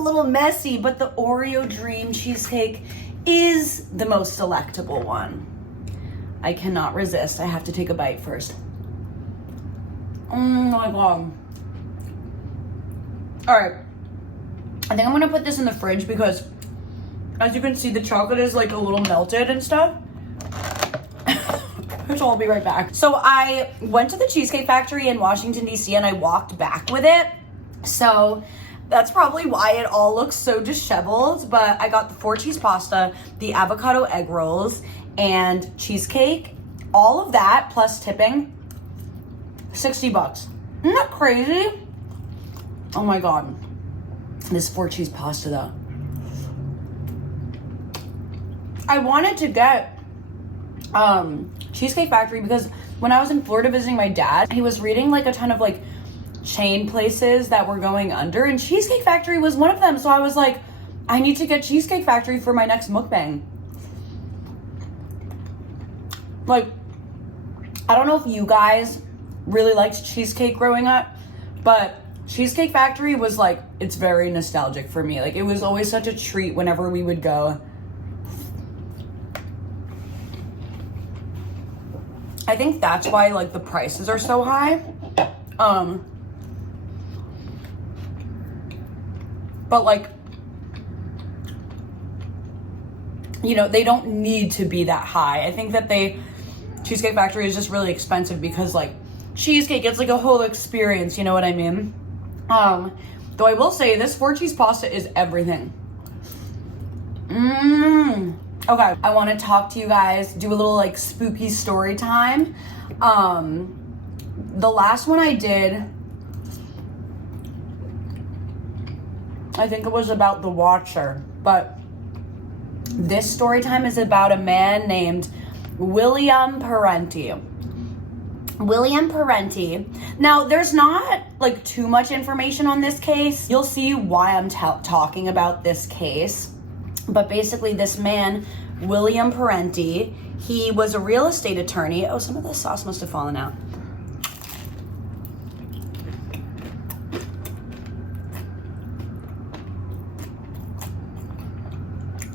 little messy, but the Oreo Dream Cheesecake is the most delectable one. I cannot resist. I have to take a bite first. Oh my God. All right. I think I'm gonna put this in the fridge because as you can see, the chocolate is like a little melted and stuff. So I'll be right back. So I went to the Cheesecake Factory in Washington, D.C. and I walked back with it. So that's probably why it all looks so disheveled. But I got the 4-cheese pasta, the avocado egg rolls, and cheesecake. All of that plus tipping, $60. Isn't that crazy? Oh my God. This 4-cheese pasta though. I wanted to get Cheesecake Factory because when I was in Florida visiting my dad, he was reading like a ton of like chain places that were going under, and Cheesecake Factory was one of them. So I was like, I need to get Cheesecake Factory for my next mukbang. Like, I don't know if you guys really liked cheesecake growing up, but Cheesecake Factory was like, it's very nostalgic for me. Like, it was always such a treat whenever we would go. I think that's why like the prices are so high. But like, you know, they don't need to be that high. I think that Cheesecake Factory is just really expensive because like cheesecake, it's like a whole experience, you know what I mean? Though I will say this 4-cheese pasta is everything. Okay, I want to talk to you guys, do a little like spooky story time. The last one I did, I think it was about the Watcher, but this story time is about a man named William Parenti. William Parenti. Now, there's not like too much information on this case. You'll see why I'm talking about this case. But basically, this man, William Parenti, he was a real estate attorney. Oh, some of the sauce must have fallen out.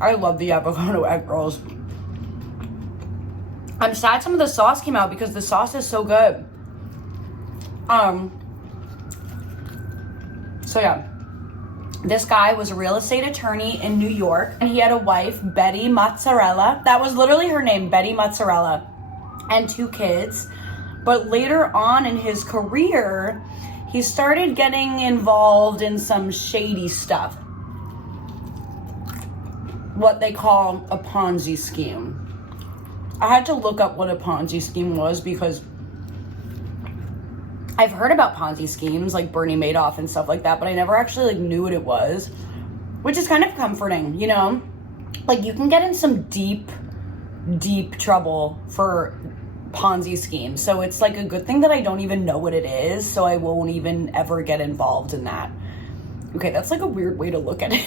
I love the avocado egg rolls. I'm sad some of the sauce came out because the sauce is so good. So yeah. This guy was a real estate attorney in New York, and he had a wife, Betty Mozzarella. That was literally her name, Betty Mozzarella, and 2 kids. But later on in his career, he started getting involved in some shady stuff. What they call a Ponzi scheme. I had to look up what a Ponzi scheme was because I've heard about Ponzi schemes like Bernie Madoff and stuff like that, but I never actually like knew what it was, which is kind of comforting, you know? Like you can get in some deep trouble for Ponzi schemes. So it's like a good thing that I don't even know what it is, so I won't even ever get involved in that. Okay, that's like a weird way to look at it.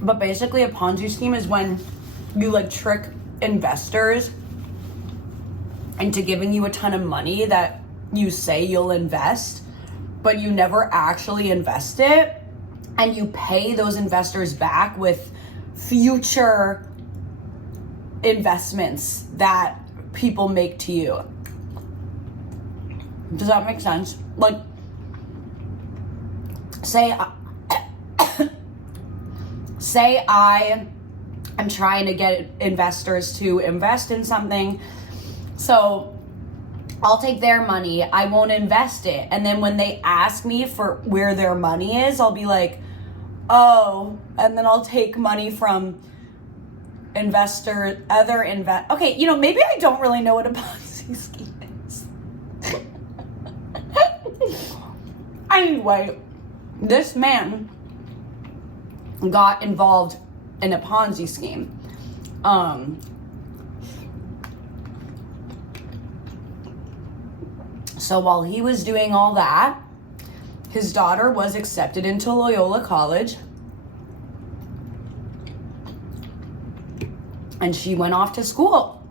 But basically a Ponzi scheme is when you like trick investors into giving you a ton of money that you say you'll invest, but you never actually invest it, and you pay those investors back with future investments that people make to you. Does that make sense? Like, say I'm trying to get investors to invest in something. So I'll take their money, I won't invest it. And then when they ask me for where their money is, I'll be like, oh, and then I'll take money from okay, you know, maybe I don't really know what a Ponzi scheme is. Anyway, this man got involved in a Ponzi scheme. So while he was doing all that, his daughter was accepted into Loyola College, and she went off to school.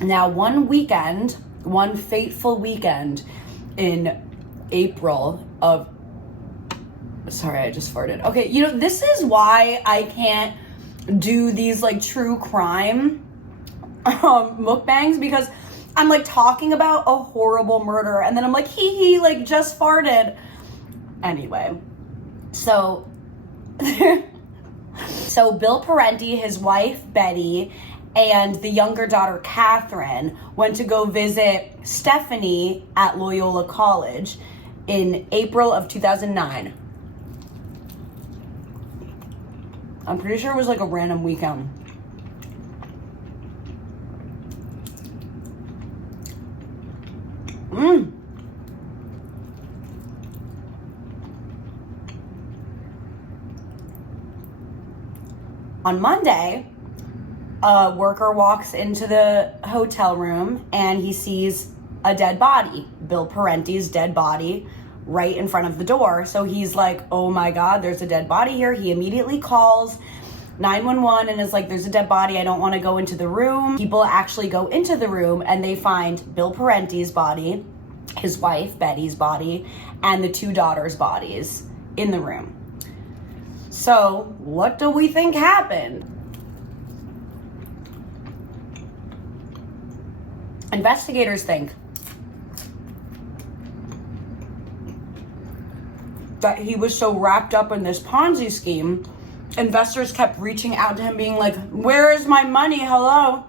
Now, one fateful weekend in April of, sorry, I just farted. Okay, you know, this is why I can't do these like true crime mukbangs, because I'm like talking about a horrible murder and then I'm like, hee, like just farted. Anyway, so so Bill Parenti, his wife Betty, and the younger daughter Catherine went to go visit Stephanie at Loyola College in April of 2009. I'm pretty sure it was like a random weekend. On Monday, a worker walks into the hotel room and he sees a dead body, Bill Parenti's dead body, right in front of the door. So he's like, oh my God, there's a dead body here. He immediately calls 911 and is like, there's a dead body. I don't want to go into the room. People actually go into the room and they find Bill Parenti's body, his wife Betty's body, and the two daughters' bodies in the room. So what do we think happened? Investigators think that he was so wrapped up in this Ponzi scheme, investors kept reaching out to him being like, where is my money? Hello?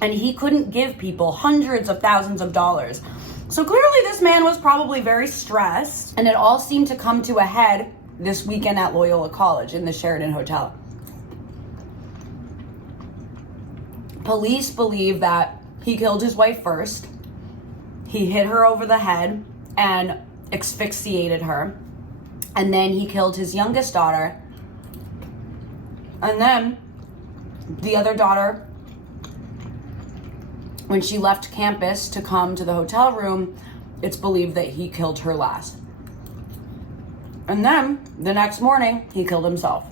And he couldn't give people hundreds of thousands of dollars. So clearly this man was probably very stressed, and it all seemed to come to a head this weekend at Loyola College in the Sheraton Hotel. Police believe that he killed his wife first. He hit her over the head and asphyxiated her. And then he killed his youngest daughter. And then the other daughter, when she left campus to come to the hotel room, it's believed that he killed her last. And then the next morning, he killed himself.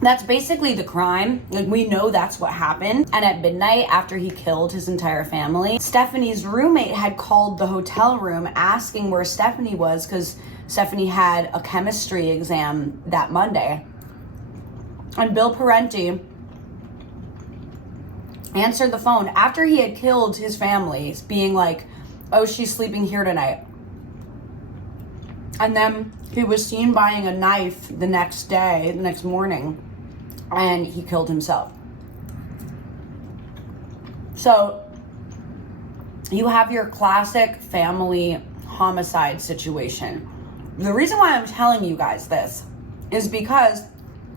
That's basically the crime. Like, we know that's what happened. And at midnight, after he killed his entire family, Stephanie's roommate had called the hotel room asking where Stephanie was, because Stephanie had a chemistry exam that Monday. And Bill Parenti answered the phone after he had killed his family, being like, oh, she's sleeping here tonight. And then he was seen buying a knife the next morning, and he killed himself. So you have your classic family homicide situation. The reason why I'm telling you guys this is because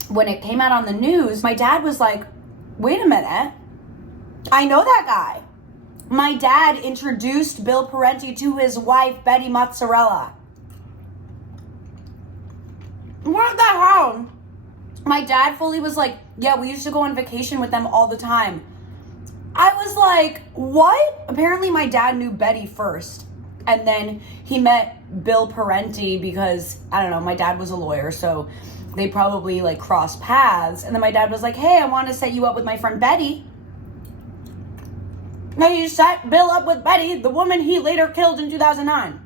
when it came out on the news, my dad was like, wait a minute, I know that guy. My dad introduced Bill Parenti to his wife, Betty Mozzarella. What the hell? My dad fully was like, yeah, we used to go on vacation with them all the time. I was like, what? Apparently my dad knew Betty first. And then he met Bill Parenti because, I don't know, my dad was a lawyer, so they probably like crossed paths. And then my dad was like, hey, I want to set you up with my friend Betty. And he set Bill up with Betty, the woman he later killed in 2009.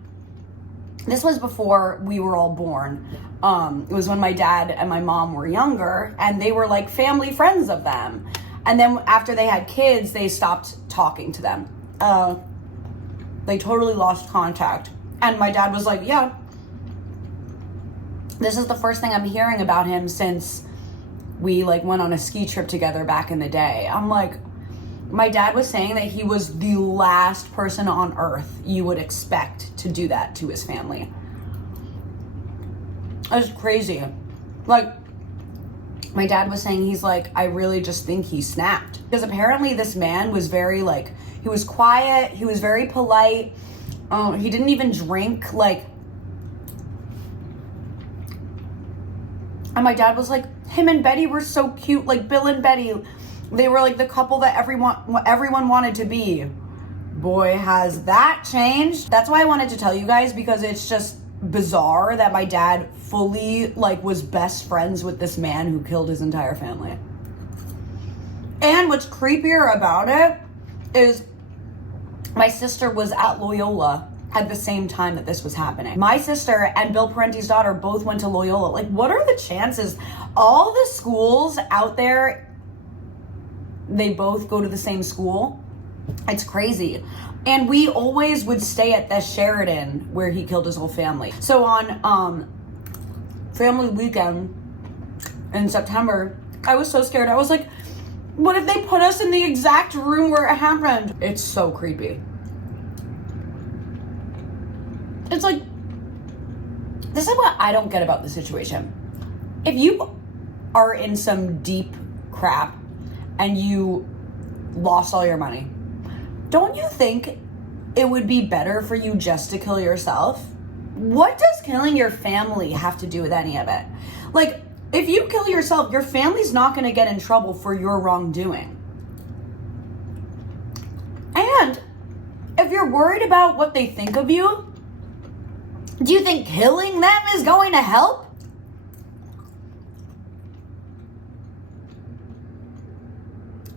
This was before we were all born. It was when my dad and my mom were younger, and they were like family friends of them. And then after they had kids, they stopped talking to them. They totally lost contact. And my dad was like, yeah, this is the first thing I'm hearing about him since we like went on a ski trip together back in the day. I'm like, my dad was saying that he was the last person on earth you would expect to do that to his family. That's crazy. Like, my dad was saying, he's like, I really just think he snapped. Because apparently this man was very like, he was quiet, he was very polite, he didn't even drink, like, and my dad was like, him and Betty were so cute, like Bill and Betty, they were like the couple that everyone wanted to be. Boy, has that changed. That's why I wanted to tell you guys, because it's just bizarre that my dad fully like was best friends with this man who killed his entire family. And what's creepier about it is my sister was at Loyola at the same time that this was happening. My sister and Bill Parenti's daughter both went to Loyola. Like, what are the chances? All the schools out there, they both go to the same school. It's crazy. And we always would stay at the Sheridan where he killed his whole family. So on family weekend in September, I was so scared. I was like, what if they put us in the exact room where it happened? It's so creepy. It's like, this is what I don't get about the situation. If you are in some deep crap and you lost all your money, don't you think it would be better for you just to kill yourself? What does killing your family have to do with any of it? Like, if you kill yourself, your family's not going to get in trouble for your wrongdoing. And if you're worried about what they think of you, do you think killing them is going to help?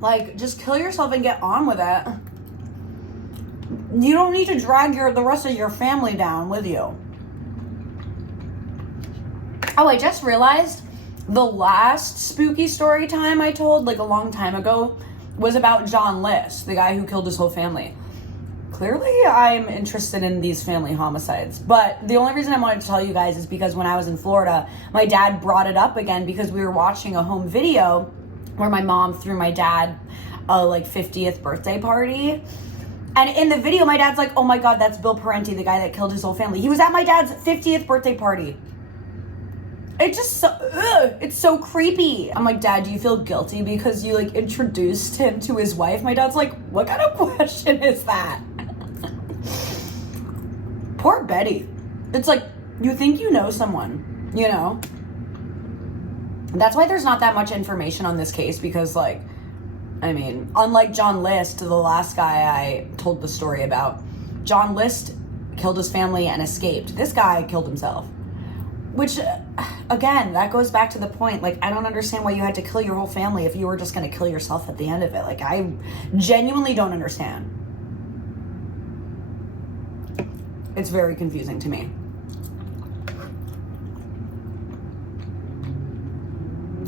Like, just kill yourself and get on with it. You don't need to drag the rest of your family down with you. Oh, I just realized the last spooky story time I told, like a long time ago, was about John List, the guy who killed his whole family. Clearly, I'm interested in these family homicides. But the only reason I wanted to tell you guys is because when I was in Florida, my dad brought it up again because we were watching a home video where my mom threw my dad a 50th birthday party. And in the video, my dad's like, oh my God, that's Bill Parenti, the guy that killed his whole family. He was at my dad's 50th birthday party. It's just it's so creepy. I'm like, Dad, do you feel guilty because you introduced him to his wife? My dad's like, what kind of question is that? Poor Betty. It's like, you think you know someone, you know? That's why there's not that much information on this case because unlike John List, the last guy I told the story about, John List killed his family and escaped. This guy killed himself. Which, again, that goes back to the point. I don't understand why you had to kill your whole family if you were just going to kill yourself at the end of it. I genuinely don't understand. It's very confusing to me.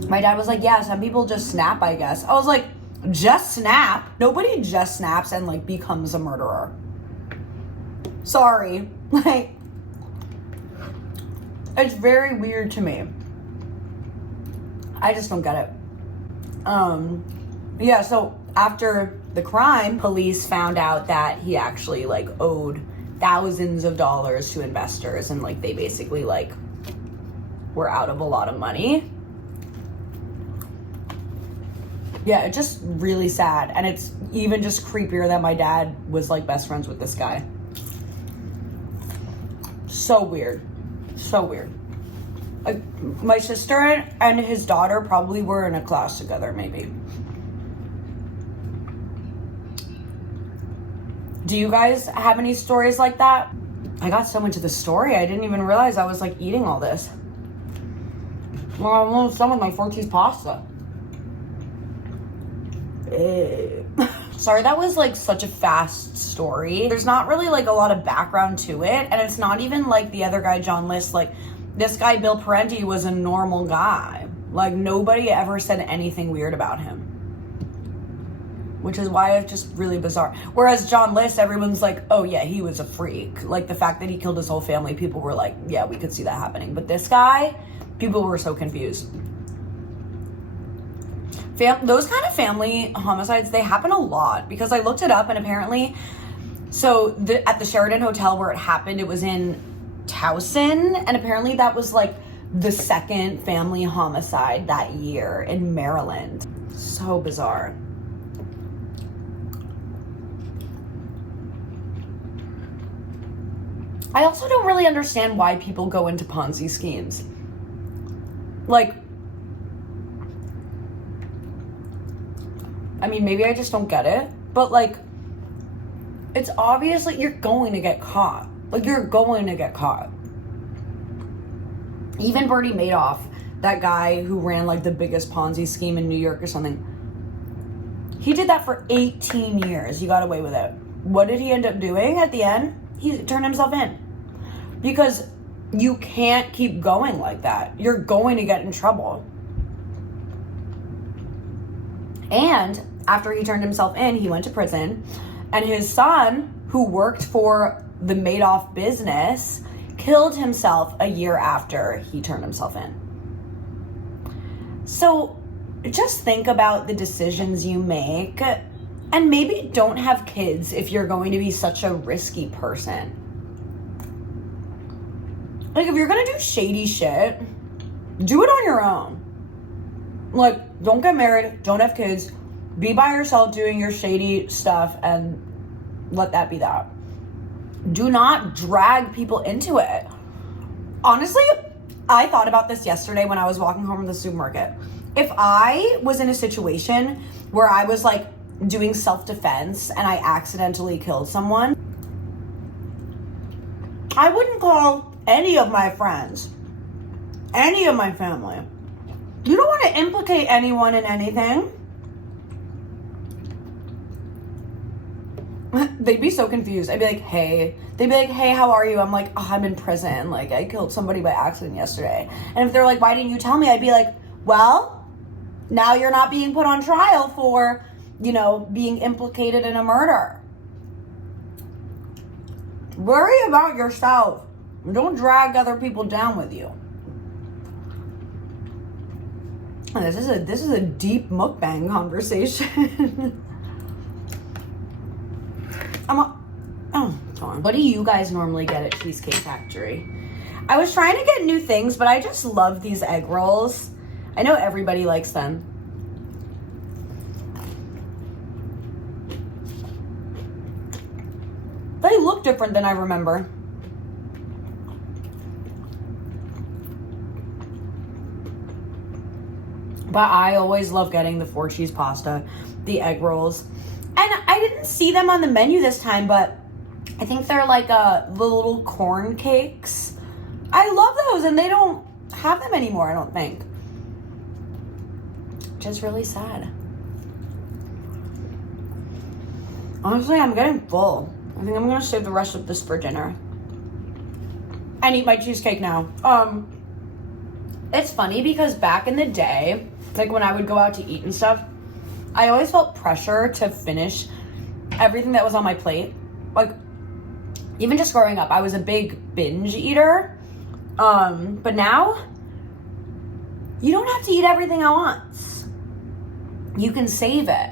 My dad was like, yeah, some people just snap, I guess. I was like, just snap? Nobody just snaps and, becomes a murderer. Sorry. It's very weird to me. I just don't get it. Yeah, so after the crime, police found out that he actually owed thousands of dollars to investors and they basically were out of a lot of money. Yeah, it's just really sad. And it's even just creepier that my dad was best friends with this guy. So weird. So weird. My sister and his daughter probably were in a class together, maybe. Do you guys have any stories like that? I got so into the story, I didn't even realize I was eating all this. Well, I'm almost done with my 4-cheese pasta. Sorry, that was such a fast story. There's not really a lot of background to it, and it's not even the other guy, John List. This guy, Bill Parenti, was a normal guy. Nobody ever said anything weird about him. Which is why it's just really bizarre. Whereas John List, everyone's oh yeah, he was a freak. The fact that he killed his whole family, people were yeah, we could see that happening. But this guy, people were so confused. Those kind of family homicides, they happen a lot because I looked it up and apparently, at the Sheridan Hotel where it happened, it was in Towson, and apparently that was the second family homicide that year in Maryland. So bizarre. I also don't really understand why people go into Ponzi schemes. Maybe I just don't get it, but it's obvious you're going to get caught. You're going to get caught. Even Bernie Madoff, that guy who ran the biggest Ponzi scheme in New York or something, He did that for 18 years. He got away with it. What did he end up doing at the end? He turned himself in. Because you can't keep going like that. You're going to get in trouble. And after he turned himself in, he went to prison. And his son, who worked for the Madoff business, killed himself a year after he turned himself in. So just think about the decisions you make, and maybe don't have kids if you're going to be such a risky person. Like, if you're gonna do shady shit, do it on your own. Like, don't get married, don't have kids, be by yourself doing your shady stuff, and let that be that. Do not drag people into it. Honestly, I thought about this yesterday when I was walking home from the supermarket. If I was in a situation where I was like doing self-defense and I accidentally killed someone, I wouldn't call any of my friends, any of my family. You don't want to implicate anyone in anything. They'd be so confused. I'd be like, hey. They'd be like, hey, how are you? I'm like, oh, I'm in prison. Like, I killed somebody by accident yesterday. And if they're like, why didn't you tell me? I'd be like, well, now you're not being put on trial for, being implicated in a murder. Worry about yourself. Don't drag other people down with you. This is a deep mukbang conversation. What do you guys normally get at Cheesecake Factory? I was trying to get new things, but I just love these egg rolls. I know everybody likes them. They look different than I remember. But I always love getting the 4-cheese pasta, the egg rolls. And I didn't see them on the menu this time, but I think they're like the little corn cakes. I love those, and they don't have them anymore, I don't think. Which is really sad. Honestly, I'm getting full. I think I'm gonna save the rest of this for dinner. And eat my cheesecake now. It's funny because back in the day, like when I would go out to eat and stuff, I always felt pressure to finish everything that was on my plate. Like, even just growing up, I was a big binge eater. But now, you don't have to eat everything at once. You can save it.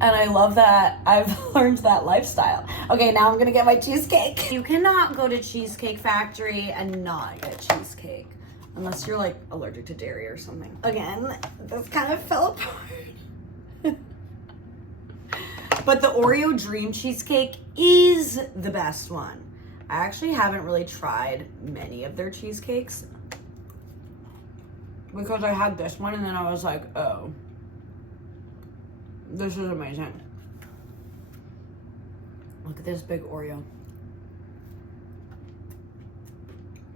And I love that I've learned that lifestyle. Okay, now I'm gonna get my cheesecake. You cannot go to Cheesecake Factory and not get cheesecake. Unless you're like allergic to dairy or something. Again, this kind of fell apart. But the Oreo Dream Cheesecake is the best one. I actually haven't really tried many of their cheesecakes because I had this one and then I was like, oh, this is amazing. Look at this big Oreo.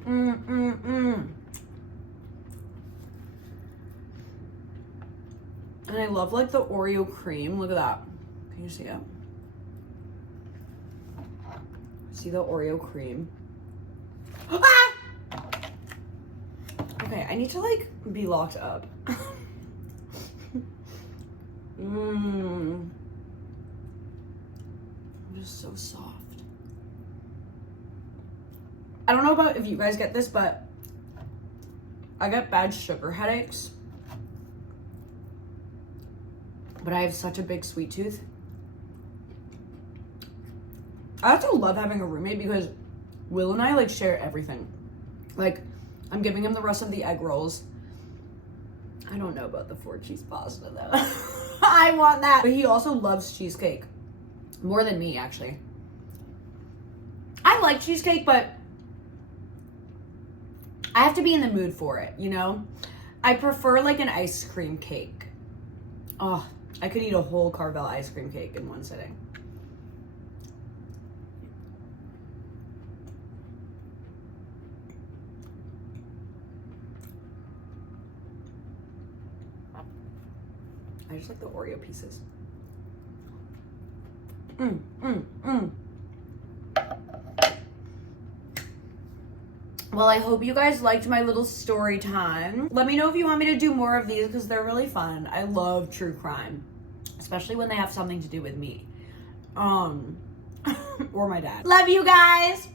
And I love like the Oreo cream. Look at that. Can you see it? See the Oreo cream? Ah! Okay, I need to like be locked up. Just so soft. I don't know about if you guys get this, but I get bad sugar headaches. But I have such a big sweet tooth. I also love having a roommate because Will and I like share everything. Like, I'm giving him the rest of the egg rolls. I don't know about the 4-cheese pasta though. I want that. But he also loves cheesecake. More than me, actually. I like cheesecake, but I have to be in the mood for it, you know? I prefer like an ice cream cake. Oh, I could eat a whole Carvel ice cream cake in one sitting. I just like the Oreo pieces. Well, I hope you guys liked my little story time. Let me know if you want me to do more of these because they're really fun. I love true crime, especially when they have something to do with me. Or my dad. Love you guys.